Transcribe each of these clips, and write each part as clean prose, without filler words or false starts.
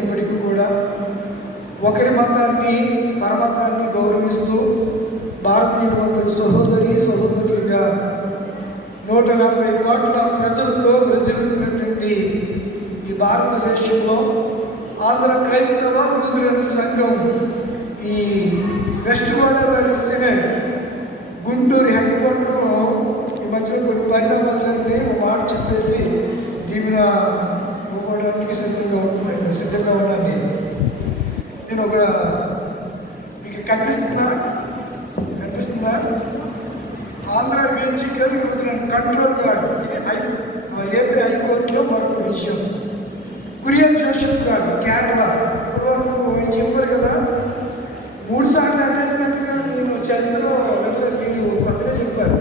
ఇప్పటికీ కూడా ఒకరి మతాన్ని పరమతాన్ని గౌరవిస్తూ భారతీయులందరూ సహోదరులుగా 140 కోట్ల ప్రజలతో ప్రజలుతున్నటువంటి ఈ భారతదేశంలో ఆంధ్ర క్రైస్తవ లూథరన్ సంఘం ఈ west Godavari senate Guntur head క్వార్టర్లో ఈ మధ్యలో కొన్ని పరిణామాలు జరిగినాయి. ఒక మాట చెప్పేసి దీవెన ఇవ్వడానికి సిద్ధంగా ఉన్నాను. నేను ఒక మీకు కనిపిస్తుందా ఆంధ్ర వేజికల్ లూథరన్ కంట్రోల్ గారు ఏపీ హైకోర్టులో మరొక విషయం. కురియన్ జోసెఫ్ గారు కేరళ ఇప్పటివరకు ఆయన చెప్పారు కదా 3 సార్లు అదేసినట్టుగా నేను చరిత్రలో మీరు కొత్తగా చెప్పారు.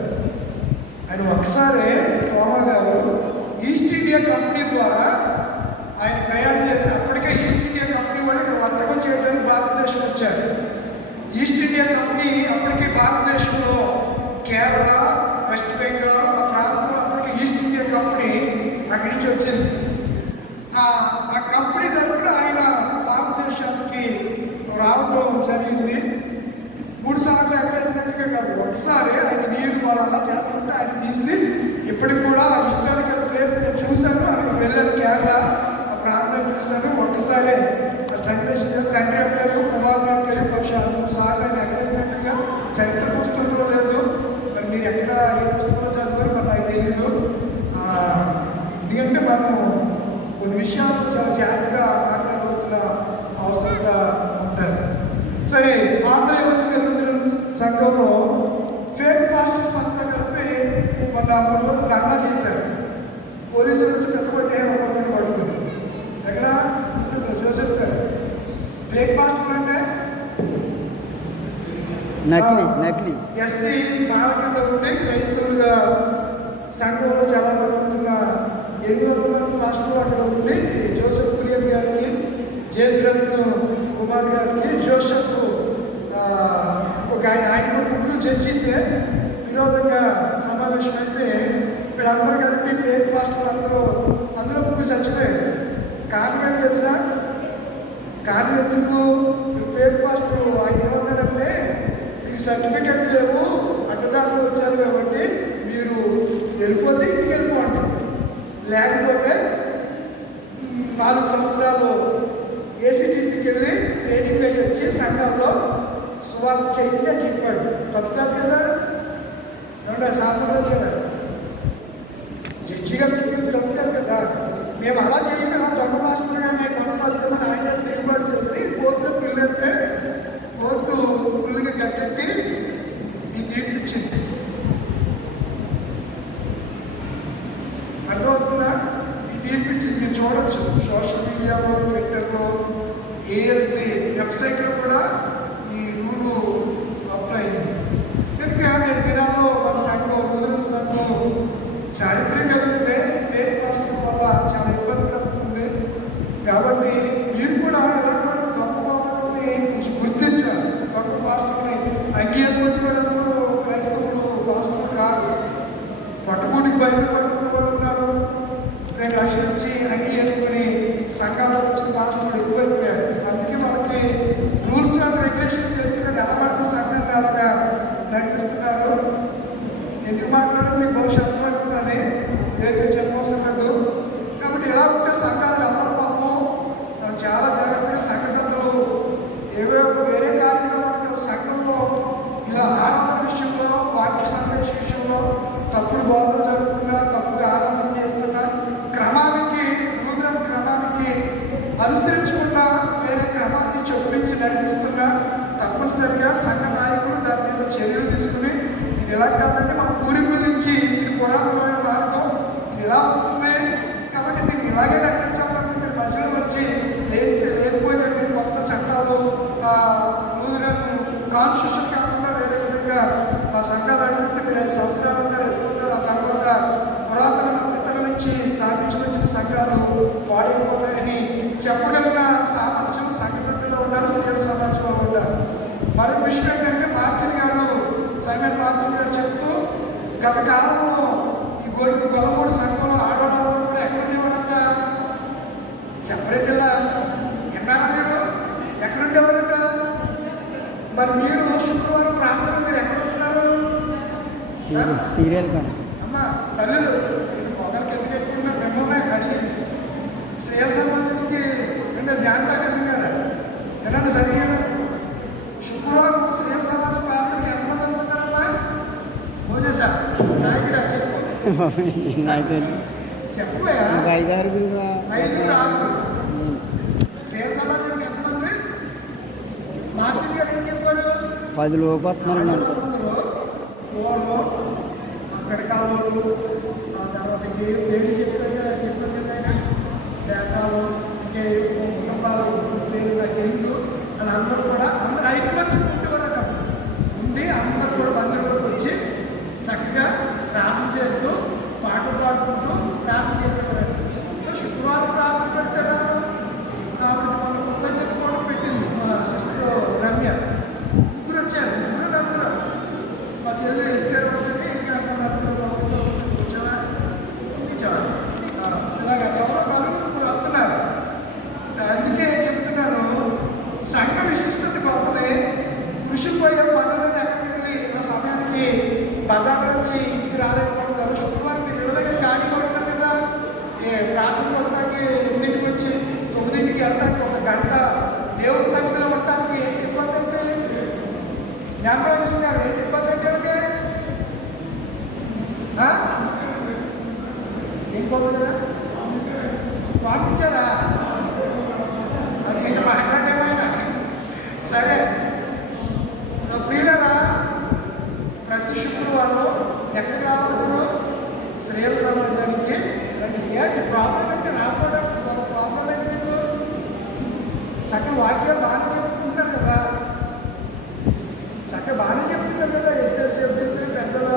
ఆయన ఒకసారి తోమా గారు ఈస్ట్ ఇండియా కంపెనీ ద్వారా ఆయన ప్రయాణం చేసి అప్పటికే ఈస్ట్ ఇండియా కంపెనీ వాళ్ళు ఇక్కడ వర్తకం చేయడానికి భారతదేశం వచ్చారు. ఈస్ట్ ఇండియా కంపెనీ అప్పటికే భారతదేశంలో కేరళ వెస్ట్ బెంగాల్ ఆ ప్రాంతంలో అప్పటికే ఈస్ట్ ఇండియా కంపెనీ అక్కడి నుంచి వచ్చింది. ఆ కంపెనీ తరపున ఆయన భారతదేశానికి రావడం జరిగింది. 3 సార్లు ఎగరేసినట్టుగా కాదు, ఒకసారి ఆయన నీరు వాళ్ళు అలా చేస్తుంటే ఆయన తీసి ఇప్పటికి కూడా హిస్టారికల్ ప్లేస్ నేను చూశాను. అక్కడికి వెళ్ళాను, కేరళ ఆ ప్రాంతం చూశాను. ఒక్కసారి ఆ సన్నివేశం తండ్రి అక్కారు కుమారుడు అక్కారు బహుశా 3 సార్లు ఆయన ఎగరేసినట్టుగా చరిత్ర పుస్తకంలో లేదు. మరి మీరు ఎక్కడ ఏ పుస్తకంలో చదివారు మరి నాకు తెలీదు. ఎందుకంటే మనం కొన్ని విషయాలు చాలా జాగ్రత్తగా మాట్లాడవలసిన అవసరత ఉంటుంది. సరే, ఆంధ్ర వేజికల్ లూథరన్ సంఘంలో ఫేక్ ఫాస్టర్స్ అంతా కలిపి మొన్న 3 రోజులు ధర్నా చేశారు. పోలీసుల నుంచి పెద్దపట్టి ఒక్కొక్కరిని పట్టుకుని ఎక్కడ జోసెఫ్ గారు ఫేక్ ఫాస్టర్ అంటే నకిలీ ఎస్సీ మహాల కింద ఉండి క్రైస్తవులుగా సంఘంలో చాలా జరుగుతున్న 800 మంది పాస్టర్లు అక్కడ ఉండి జోసెఫ్ కురియన్ గారికి, జయశ్రత్న కుమార్ గారికి, జోసెఫ్ ఒక ఆయన ముగ్గురు చర్చిసే విరోధంగా సమావేశం అయితే వీళ్ళందరూ కలిపి ఫేక్ ఫాస్టర్లు అందులో ముగ్గురు చచ్చిపోయారు. కారణం ఏంటి తెలుసా? కారణం ఎందుకు ఫేక్ ఫాస్టర్లు ఆయన ఏమన్నాడంటే మీకు సర్టిఫికెట్ లేవు, అడ్డదారులు వచ్చారు కాబట్టి మీరు వెళ్ళిపోతే ఇంటికి వెళ్ళిపోండి, లేకపోతే 4 సంవత్సరాలు ఏసీటీసీకి వెళ్ళి ట్రైనింగ్ అయ్యి వచ్చి సంఘంలో సువార్త చేయండి అని చెప్పాడు. తప్పు కాదు కదా? ఏమంటే సాంప్రదాయ జడ్జి గారు చెప్పింది తప్పు కాదు కదా? మేము అలా చేయండి, అలా దొంగ మాస్టర్గానే కొనసాగుతామని ఆయన తిరుగుబాటు చేసి కోర్టులో ఫిల్ వేస్తే కోర్టు ఫుల్గా కట్టెట్టి ఈ తీర్పు ఇచ్చింది. అర్థమవుతుందా? ఈ తీర్పు ఇచ్చింది మీరు చూడొచ్చు సోషల్ మీడియాలో, ట్విట్టర్లో, ఏఎల్సి వెబ్సైట్లో కూడా ఈ రూలు అప్లై అయింది. కనుక నేటి దినాల్లో మన సంఘం లూథరన్ సంఘం చారిత్రక కలిగితే ఫేక్ ఫాస్టర్ వల్ల చాలా ఇబ్బంది కలుగుతుంది. కాబట్టి మీరు కూడా ఎలాంటి గొప్ప బాధల్ని గుర్తించాలి. గొప్ప ఫాస్టర్ని అంగీకరించడంలో క్రైస్తవులు ఫాస్టర్లు కాదు. పట్టుకోటికి బయట పట్టుకున్న వాళ్ళు ఉన్నారు. 2 లక్షల నుంచి అంగీ వేసుకొని సంఘాల్లో వచ్చిన పాస్టర్లు ఎక్కువైపోయారు. అందుకే మనకి రూల్స్ అండ్ రెగ్యులేషన్ తెలియకుండా నిలబడితే సంఘాన్ని అలాగా నడిపిస్తున్నారు. ఎందుకు మాట్లాడడం మీకు బహుశా అర్థమై ఉంటుంది, వేరుగా చెప్పవసరం లేదు. కాబట్టి ఇలా ఉంటే సంఘాలు ఎవరు పాపం చాలా జాగ్రత్తగా సంఘటనలు ఏవేవో వేరే కార్యక్రమాలకు సంఘంలో ఇలా ఆరాధన విషయంలో, వాక్య సందేశ విషయంలో తప్పుడు బోధన జరుగుతున్నా, తప్పుగా ఆరాధన చేస్తున్నా, క్రమానికి లూథరన్ క్రమానికి అనుసరించకుండా వేరే క్రమాన్ని చొప్పించి నడిపిస్తున్నా తప్పనిసరిగా సంఘ నాయకులు దాని మీద చర్యలు తీసుకుని ఇది ఇలా కాదంటే మా పూర్వీకుల నుంచి ఇది పురాతనమైన మార్గం, ఇది ఇలా వస్తుంది కాబట్టి దీన్ని ఇలాగే నడిపించాలంటే మీరు మధ్యలో వచ్చి లేకపోయిన కొత్త చట్టాలు లూథరన్ కాన్స్టిట్యూషన్ కాకుండా వేరే విధంగా మా సంఘాలు నడిపిస్తే మీరు 5 సంవత్సరాలు ఉన్నారు, వెళ్ళిపోతారు. ఆ తర్వాత పురాతన పితల నుంచి స్థాపించుకొచ్చిన సంఘాలు పాడైపోతాయని చెప్పగలిగిన సామర్థ్యం సంఘటనలో ఉండాలి, స్త్రీల సమాజంలో ఉండాలి. మరొక విషయం ఏంటంటే సైమన్ మార్టిన్ గారు చెప్తూ గత కాలంలో ఈ గొల్లమూడి సంఘంలో ఆడవాళ్ళందరూ కూడా ఎక్కడ ఉండేవారంట? చెప్పరేటిలా సీరియల్ కానీ అమ్మ తల్లులు మొదలకి ఎందుకు పెట్టుకున్న మిమ్మల్ని అడిగింది శ్రేయ సమాజానికి అంటే ధ్యాన ప్రకాశం గారు ఎలాంటి సరిగ్గా శుక్రవారం శ్రేయ సమాజం ప్రార్థనకి ఎంతమంది అనుకుంటారమ్మా భోజేశా నాయకుడు చెప్పబోయా 5-6 శ్రేయ సమాజానికి ఎంతమంది మార్కెట్ గారు ఏం చెప్పారు 10 లోపు వస్తున్నారు పూర్వం పిడకాలు ఆ తర్వాత పేరు చెప్పారు కదా ఆయన డేటాలు ఇంకే కుటుంబాలు పేరు నాకు తెలియదు అని అందరూ కూడా అందరు ఐకమత్యం ఉండేవారట ఉండి అందరూ కూడా బంధువులకు వచ్చి చక్కగా ప్రార్థన చేస్తూ పాటలు పాడుకుంటూ ప్రార్థన చేసేవారట శుక్రవారం ప్రార్థన పెడితే రారు ఆవిడ మన కృతజ్ఞత కూడా పెట్టింది మా సిస్టర్ రమ్య ముగ్గురు వచ్చారు నలుగురు మా చెల్లి ఇస్తే ఉంటుంది ఇంకా కూర్చోవా ఇలాగ ఎవరో నలుగురు వస్తున్నారు అందుకే చెప్తున్నాను సంఘ విశిష్టత గొప్పది కృషిపోయే పనులు ఎక్కడికి వెళ్ళి ఆ సమయానికి బజార్ నుంచి ఇంటికి రాలేకపోతున్నారు శుక్రవారం మీరు ఇళ్ళ దగ్గర ఖాళీగా ఉంటారు కదా ప్రార్థనకు వస్తాకి 8ంటికి వచ్చి 9ంటికి వెళ్ళడానికి 1 గంట దేవుడి సన్నిధిలో ఉండటానికి ఏంటి ఇబ్బంది అంటే జ్ఞానరాజు గారు ఏంటి ఇబ్బంది అంటే వాళ్ళకి ఏం పోతుందా పంపించారా అది ఇంకా మాట్లాడేమైనా సరే ప్రియులరా ప్రతి శుక్రవారం ఎక్కడికి రావాలన్నారు శ్రేయ సమాజానికి ఏంటి ప్రాబ్లం అంటే రాకపోవడానికి ప్రాబ్లం ఏంటి మీకు చక్కని వాక్యాలు బాగానే చెప్పుకుంటున్నారు కదా చక్కగా బాగానే చెప్తున్నారు కదా ఎస్టర్ చెప్తుంది పెద్దల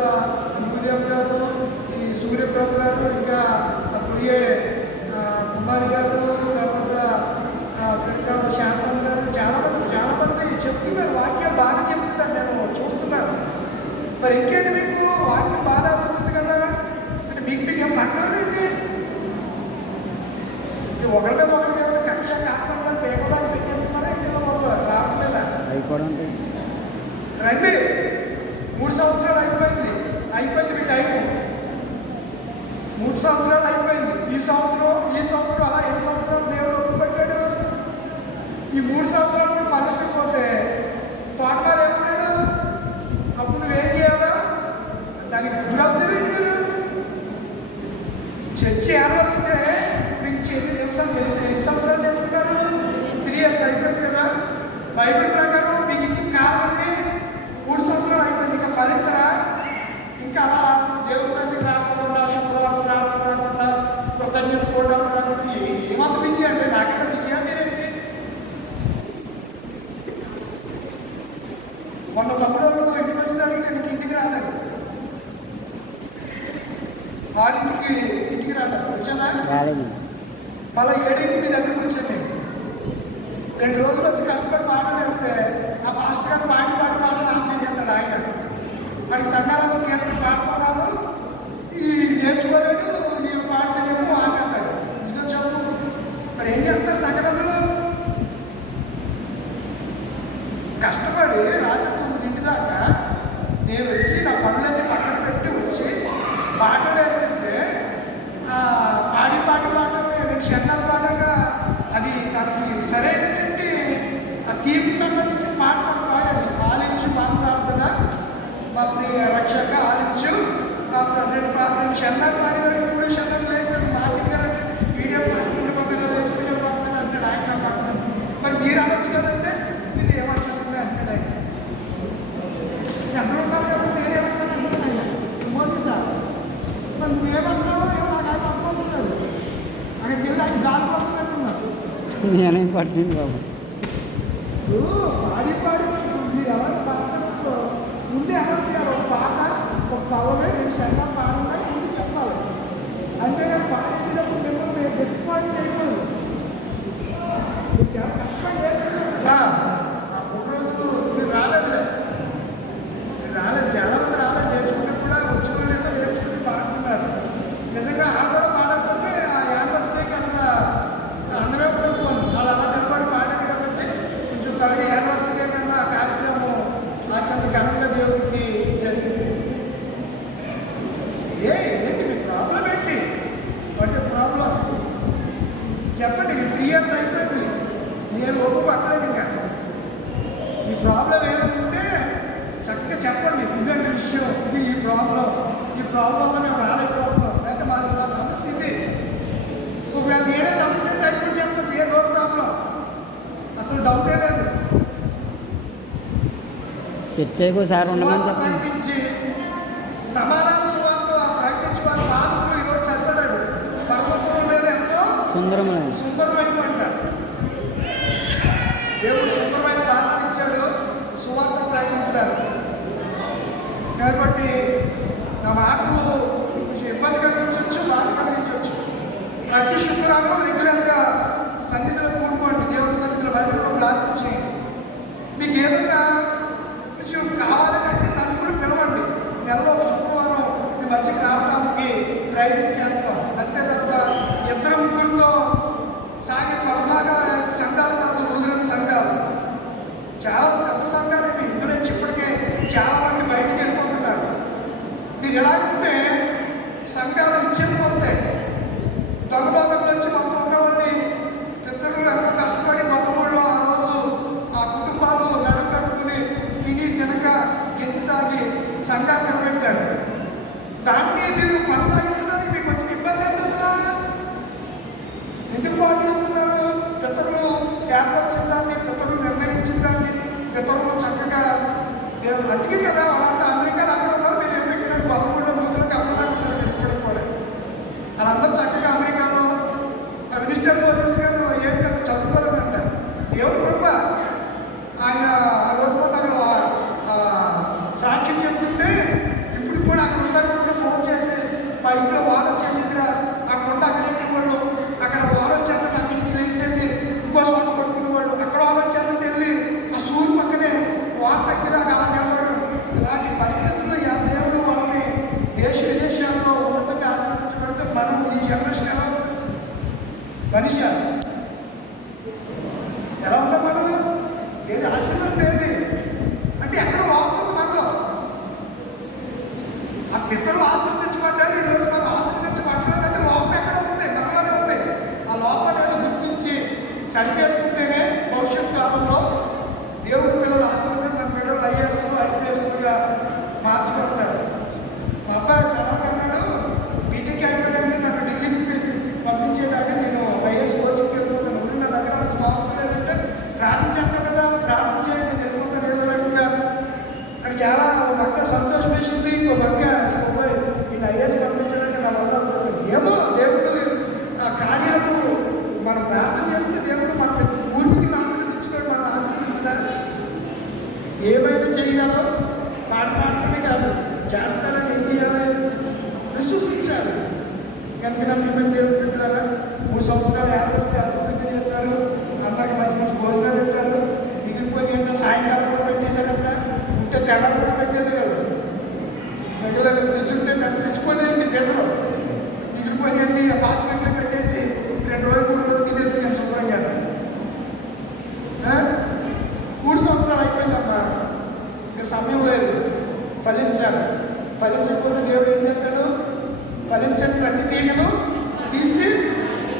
అమూల్యం గారు ఈ సూర్యప్రభు గారు ఇంకా ప్రియే కుమారి గారు తర్వాత పిడకాల శాంతం గారు చాలామంది చెప్తున్నారు వాక్యాలు బాగా చెప్తున్నారు నేను చూస్తున్నాను మరి ఇంకేంటి మీకు వాక్యం బాగా అవుతుంది కదా అంటే మీకు ఏం పట్టలేదండి ఒకరి మీద ఒకరికి ఏమైనా కక్ష కాకుండా పేకదాన్ని పెట్టేస్తున్నారా ఇంటిలో రావట్లేదా అయిపోవడం రండి 3 సంవత్సరాలు అయిపోయింది మీ టైము 3 సంవత్సరాలు అయిపోయింది ఈ సంవత్సరం అలా 7 సంవత్సరాలు దేవుడు ఒప్పుపెట్టాడు ఈ 3 సంవత్సరాలు పనిచకపోతే తోటమాలు ఏమన్నాడు అప్పుడు నువ్వేం చేయాలా దానికి గురవుతారు మీరు చర్చి యానివర్సరీ నుంచి ఎన్ని సంవత్సరాలు చేసుకున్నారు 3 years అయిపోయింది కదా బైబిల్ ప్రకారం మీకు ఇచ్చిన కాలాన్ని 3 సంవత్సరాలు అయిపోయింది ఇంకా ఫలించరా ఇంకా అలా దేవుడి సన్నిధికి రాకుండా శుక్రవారం రాకుండా కృతజ్ఞత కూడా రాకుండా ఏమంత బిజీ అంటే నాకంటే బిజీ మీరేంటి మొన్న తమ్ముడు ఇంటికి వచ్చినాడు నీకు ఇంటికి రాలేదు 6ంటికి ఇంటికి రాలేదు వచ్చానా మళ్ళీ 7ంటికి మీ దగ్గరికి వచ్చాను నేను 2 రోజులు వచ్చి కష్టపడి పాటలు వెళ్తే ఆ పాస్టర్ గారు పాటలు ఆఫ్ చేసేస్తాడు ఆయన వాడికి సంఘాలకు కీర్తన పాడటం రాదు ఈ నేర్చుకోలేడు నేను పాడితేనేమో ఆపేస్తాడు ఇదో చెప్పు మరి ఏం చేస్తారు సంఘటనలు కష్టపడి రాత్రి 9 దాకా నేను వచ్చి నా పనులన్నీ పక్కన పెట్టి వచ్చి పాటలు నేర్పిస్తే పాడి పాటలు నేను షెన్నర్ పాడగా అది దానికి సరైనటువంటి ఆ థీమ్కి సంబంధించిన పాట మనం పాడాలి ఆలించు మా ప్రార్థన మా ప్రియ రక్షక ఆలించు రెండు షెన్నర్ పాడేదాన్ని 3 షెన్నర్ లేచినాడు మార్కెట్ గారు అంటే వీడియో పక్కన లేచి వీడియో పాడుతాను అంటాడు ఆయన నా పక్కన మరి మీరు అనొచ్చు కదంటే నేను ఏమంటాను అంటాడు ఆయన ఎక్కడ ఉన్నారు కదా నేనేమంటాను అంటున్నాను మోదీ సార్ మరి నువ్వేమంటావో ఏమో నాకు అర్థమవుతున్నారు అక్కడికి వెళ్ళి అక్కడ దారి పడుతున్నట్టున్నారు నేనేం పట్టింది బాబు పాడి మీరు ఎవరు పక్కనలో ముందే అనౌన్స్ చేయాలి ఒక పాట ఒక పవమే 2 శర్మ పాడంగా ముందు చెప్పాలి అంతేగాని పాడేటప్పుడు మిమ్మల్ని డిస్పాయింట్ చేయకూడదు మీరు చాలా కష్టపడి నేర్చుకున్నారు 3 రోజులు మీరు రాలేదు చాలామంది రాలేదు నేర్చుకుని కూడా వచ్చిన లేదా నేర్చుకుని పాడుతున్నారు నిజంగా ఆ కూడా పాడకపోతే ఆ యానివర్సరీకి అసలు అందమే ఉండకపోను వాళ్ళు అలా నిలబడి పాడారు కాబట్టి కొంచెం థర్డ్ యానివర్సరీ కన్నా ఆ కార్యక్రమం చాలా ఘనంగా దేవుడికి జరిగింది మీరు ఓపిక పట్టలేదు ఇంకా. ఈ ప్రాబ్లం ఏదైనా ఉంటే చక్కగా చెప్పండి, ఇదండి విషయం, ఇది ఈ ప్రాబ్లం వల్ల మేము రాలేకపోతున్నాం, లేకపోతే మాది నా సమస్య ఇది. ఒకవేళ నేనే సమస్య అయితే అది కూడా చెప్పచ్చు, ఏ నో ప్రాబ్లం, అసలు డౌటే లేదు. చర్చకు సార్ ఉండమని చెప్పండి. ప్రకటించి సమాధాన సువార్త ప్రకటించి వారి పాదములు ఈరోజు చదివాడు. పర్వతం మీద ఎంతో సుందరమైన అంట. దేవుడు సుందరమైన పాదాలు ఇచ్చాడు సువార్త ప్రకటించడానికి. కాబట్టి నా మాటలు కొంచెం ఇబ్బంది కలిగించవచ్చు, బాధ కలిగించవచ్చు. ప్రతి శుక్రవారం రెగ్యులర్గా సన్నిధిలో కూడుకోండి, దేవుడి సన్నిధిలో బైబిల్లో ప్రార్థించేయండి. మీకు ఏదన్నా కొంచెం కావాలంటే నన్ను కూడా పిలవండి. నెలలో ఒక శుక్రవారం మీ మధ్యకి రావడానికి ప్రయత్నం చేస్తాం. అంతే తప్ప ఇద్దరు ముగ్గురితో కొనసాగా సంఘాలు కాదు, నూతన సంఘాలు చాలా పెద్ద సంఘాలు అండి. ఇందులో నుంచి ఇప్పటికే చాలా మంది బయటకు వెళ్ళిపోతున్నారు. మీరు ఎలాగంటే సంఘాలు విచ్ఛిన్నమవుతాయి. దొంగదోదం నుంచి మొత్తం ఉన్నవాడిని పితరులు ఎంతో కష్టపడి గొప్ప ఊళ్ళో ఆ రోజు ఆ కుటుంబాలు నడుము కట్టుకుని తిని తినక గెంజి తాగి సంఘాన్ని నిలబెట్టారు. దాన్ని మీరు కొనసాగించడానికి మీకు వచ్చిన ఇబ్బంది ఏంటి అసలు? ఎందుకు బాగు చేస్తున్నారు? పితరులు ఏర్పరిచిన దాన్ని, పితరులు నిర్ణయించిన దాన్ని, పితరులు చక్కగా దేవుడు అందుకే కదా వాళ్ళంతా అమెరికాలో అక్కడ ఉన్నారు. మీరు ఏం పెట్టినారు? గొప్ప నూతులకు అప్పలాగా ఉన్నారు. మీరు ఇప్పటికి కూడా వాళ్ళందరూ చక్కగా అమెరికాలో మినిస్టర్ మోసెస్ గారు ఏం పెద్ద చదువుకోలేదంట. దేవుడు కృప. ఆయన ఆ రోజు మొన్న అక్కడ సాక్ష్యం చెప్తుంటే ఇప్పుడు కూడా అక్కడ ఉండగా కూడా ఫోన్ చేసి మా ఇంట్లో వాన వచ్చేసిందిరా, ఆ కొండ అక్కడే వాళ్ళు అక్కడ వాన వచ్చేందుకు అక్కడి నుంచి లేచేది, ఇంకో చోట పడుకునేవాళ్ళు, అక్కడ వాన వచ్చేందుకు వెళ్ళి ఆ సూరు పక్కనే వాన తగ్గిదాకా అలా నిలబడు. ఇలాంటి పరిస్థితుల్లో ఆ దేవుడు వాళ్ళని దేశ విదేశాల్లో ఉన్నతంగా ఆశీర్వదించబడితే మనం ఈ జనరేషన్ ఎలా ఉంది? మనిషి ఎలా ఉన్నాం మనం? ఏది ఆశీర్వాదం ఏది అంటే ఎక్కడ లోపం ఉంది మనలో. ఆ పితరులు ఆశీర్వదించబడ్డారు, ఈరోజు మనం ఆశీర్వదించబడలేదంటే లోపం ఎక్కడ ఉంది? మనలోనే ఉంది. ఆ లోపాన్ని ఏదో గుర్తించి సరిచేసుకుంటేనే భవిష్యత్ కాలంలో దేవుడి పిల్లలు ఆశీర్వదించి మన పిల్లలు ఐఏఎస్లు ఐపీఎస్లుగా మార్చబడతారు. మా అబ్బాయి సడన్గా అన్నాడు, బీటెక్ అయిపోయినంటే నన్ను ఢిల్లీకి పంపించేదాన్ని, నేను ఐఏఎస్ కోచింగ్కి వెళ్ళిపోతాను, ఊరి నా దగ్గర స్టాప్ లేదంటే ప్రార్థన చేస్తాను కదా, ప్రార్థన చేయండి, నేను వెళ్ళిపోతాను ఏదో రకంగా. నాకు చాలా ఒక పక్క సంతోషం వేసింది, ఇంకో పక్క ఈయన ఐఏఎస్ పంపించాలంటే నా వల్ల అవుతుంది. ఏమో దేవుడు కార్యాలు మనం ప్రార్థన చేస్తే దేవుడు మన ఊరికి ఆశీర్వదించుకోడు, మనం ఆశీర్వదించడానికి ఏమైనా చేయగలదో పాడటమే కాదు, చేస్తానని ఏం చేయాలి? విశ్వసించాలి. కనుక నమ్మిన దేవుడు పెట్టారా 3 సంవత్సరాలు ఏర్పరిస్తే అద్భుతంగా చేశారు. అందరికి మంచి మంచి భోజనాలు పెట్టారు. మిగిలిపోయి అంటే సాయంకాలం కూడా పెట్టేశారంట. ఉంటే తెల్లారి కూడా పెట్టేది లేదు. మిగిలిన ఫిష్ ఉంటే పెద్ద ఫిష్ పోయింది పెసరు మిగిలిపోయి అన్ని పాస్మెంట్లో పెట్టేసి 2 రోజులు 3 రోజులు తినేది నేను శుభ్రంగా. 3 సంవత్సరాలు అయిపోయిందమ్మా, ఇంకా సమయం లేదు, ఫలించాలి. ఫలించకపోతే దేవుడు ఏం చేస్తాడు? ఫలించని ప్రతి తీగను తీసి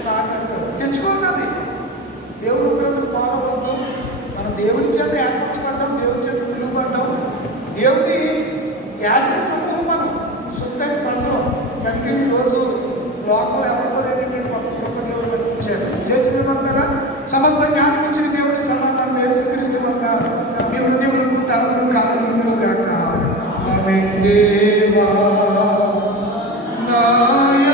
పారేస్తాడు. తెచ్చుకోవద్దు. దేవుడు ఉగ్రతను పాల్గొవద్దు. మనం దేవుని చేత ఏర్పరచబడ్డాం, దేవుని చేత పిలువబడ్డాం. దేవుని యాజక సమూహం, మనం సొంతైన ప్రజలు. కనుక ఈరోజు లోకంలో ఎవరికో లేనటువంటి గొప్ప గొప్ప దేవుడు కనిపించారు. లేచి నిలబడతారా? సమస్త జ్ఞానం ఇచ్చిన దేవుని సమాధానం యేసుక్రీస్తు వల్ల మీ హృదయములకు తలములు కాదు గాక. ఆమేన్. దేవా నాయక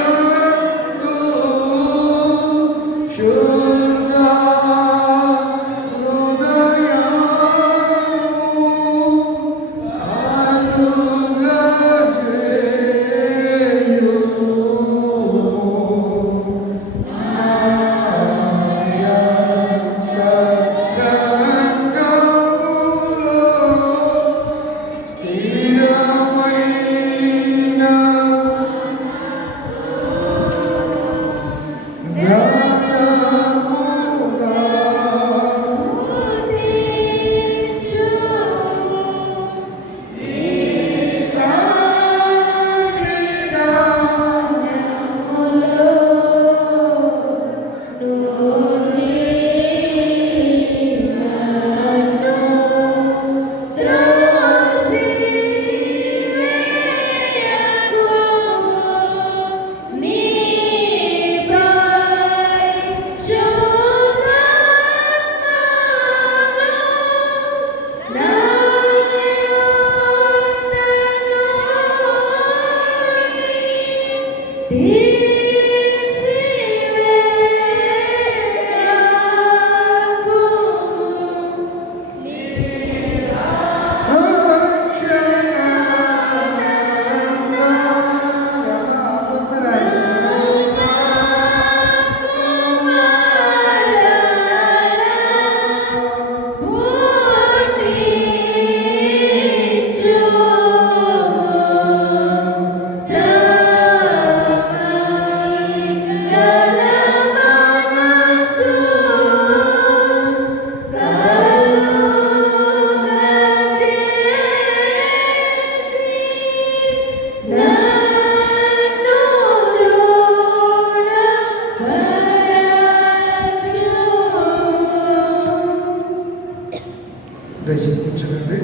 దయచేసి కూర్చోండి.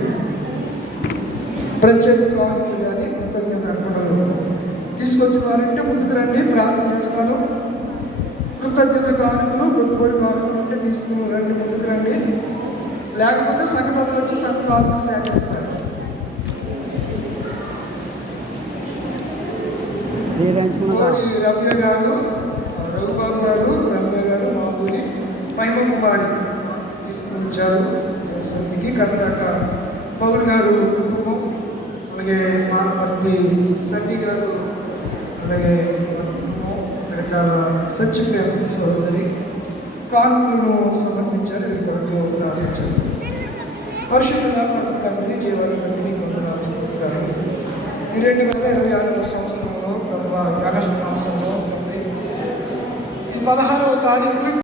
ప్రత్యేక కానుకలు కానీ కృతజ్ఞత అర్పణలు తీసుకొచ్చిన వారంటే ముందుకు రండి, ప్రార్థన చేస్తాను. కృతజ్ఞత కానుకలు మొక్కుబడి కానుకలు ఉంటే తీసుకుని రండి, ముందుకు రండి. లేకపోతే సంఘటనలు వచ్చి సంఘ కానుకలు సేకరిస్తారు. మోడీ రమ్య గారు, రఘుబాబు గారు, రమ్య గారు, మాధురి, మహిమ కుమారి తీసుకుని వచ్చారు. సంధికి కర్తాక పౌల్ గారు కుటుంబం, అలాగే పాలపర్తి సన్ని గారు, అలాగే రకాల సత్యప్రేమ సహోదరి కానుకలను సమర్పించారు. వీరి కొరకు ప్రారంభించారు. పరిశుద్ధ తండ్రి జీవనపతిని వందనాలు స్తోత్రాలు. ఈ 2026 సంవత్సరంలో ఆగస్టు మాసంలో ఈ 16వ తారీఖు